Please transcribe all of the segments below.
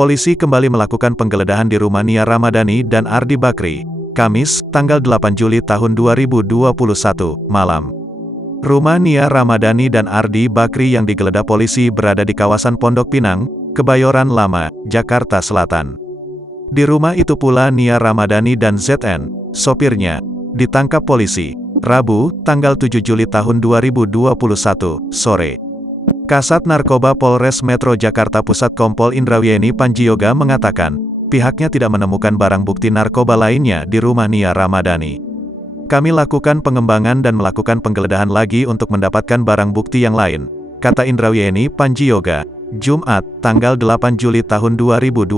Polisi kembali melakukan penggeledahan di rumah Nia Ramadhani dan Ardi Bakri, Kamis, tanggal 8 Juli tahun 2021, malam. Rumah Nia Ramadhani dan Ardi Bakri yang digeledah polisi berada di kawasan Pondok Pinang, Kebayoran Lama, Jakarta Selatan. Di rumah itu pula Nia Ramadhani dan ZN, sopirnya, ditangkap polisi, Rabu, tanggal 7 Juli tahun 2021, sore. Kasat Narkoba Polres Metro Jakarta Pusat Kompol Indrawyeni Panjioga mengatakan, pihaknya tidak menemukan barang bukti narkoba lainnya di rumah Nia Ramadhani. Kami lakukan pengembangan dan melakukan penggeledahan lagi untuk mendapatkan barang bukti yang lain, kata Indrawyeni Panjioga, Jumat, tanggal 8 Juli tahun 2021.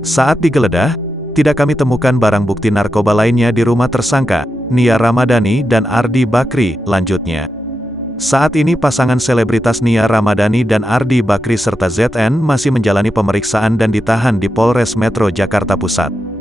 Saat digeledah, tidak kami temukan barang bukti narkoba lainnya di rumah tersangka, Nia Ramadhani dan Ardi Bakri, lanjutnya. Saat ini pasangan selebritas Nia Ramadhani dan Ardi Bakri serta ZN masih menjalani pemeriksaan dan ditahan di Polres Metro Jakarta Pusat.